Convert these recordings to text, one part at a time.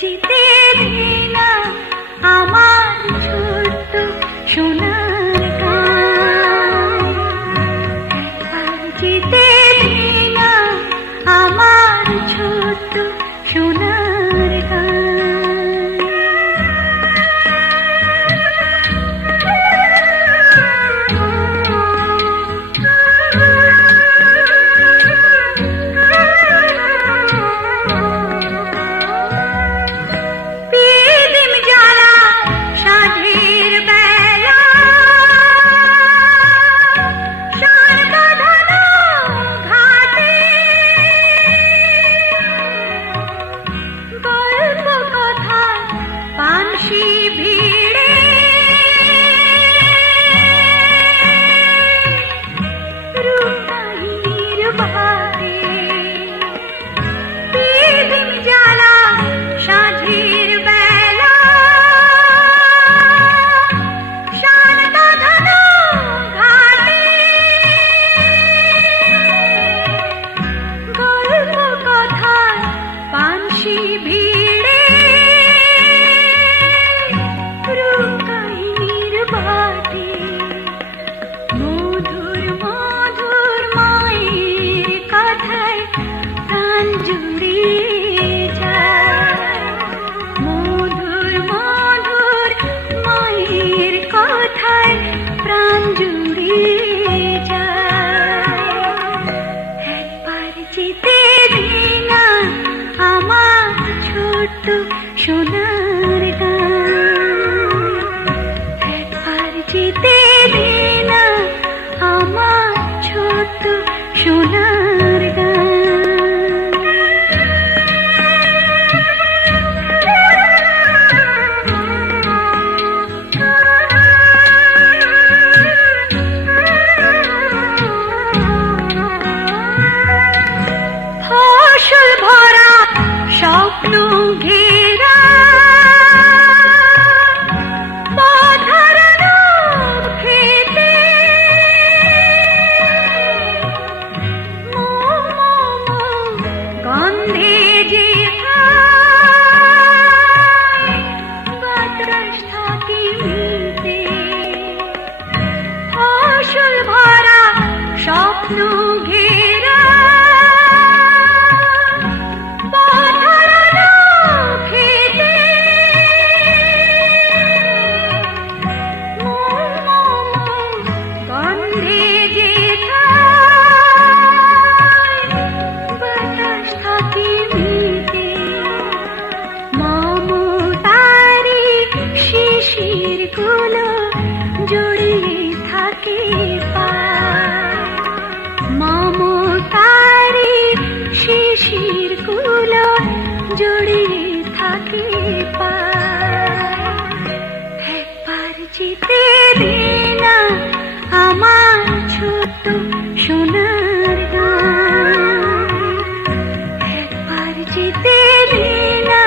যেতে দে না আমার ছোট্ট সোনার গান, একবার যেতে দে না আমার ছোট্ট সোনার গান। সোনার গান, একবার যেতে দে না আমার ছোট্ট সোনার গান। ফসল ভরা স্বপ্ন ঘেরা গন্ধে যে বাতাস থাকে মিলতে, ফসল ভরা স্বপ্ন ঘেরা জড়িয়ে থাকে মমতারি শিশির গুলো জড়িয়ে থাকে একবার যেতে দে না আমার ছোট্ট সোনার গান, একবার যেতে দে না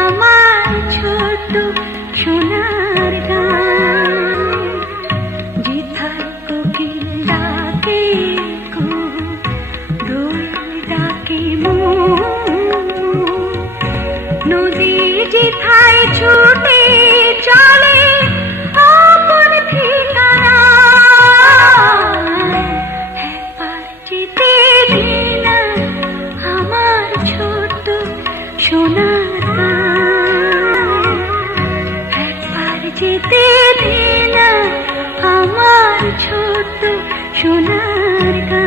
আমার ছোট্ট সোনার গান। যেথায় কোকিল ডাকে দোল ডাকে নদী যেথায় ছুটে চলে আপন ঠিকানা, একবার যেতে দে না আমার ছোট্ট সোনার গান, একবার যেতে দে না আমার ছোট্ট সোনার গান।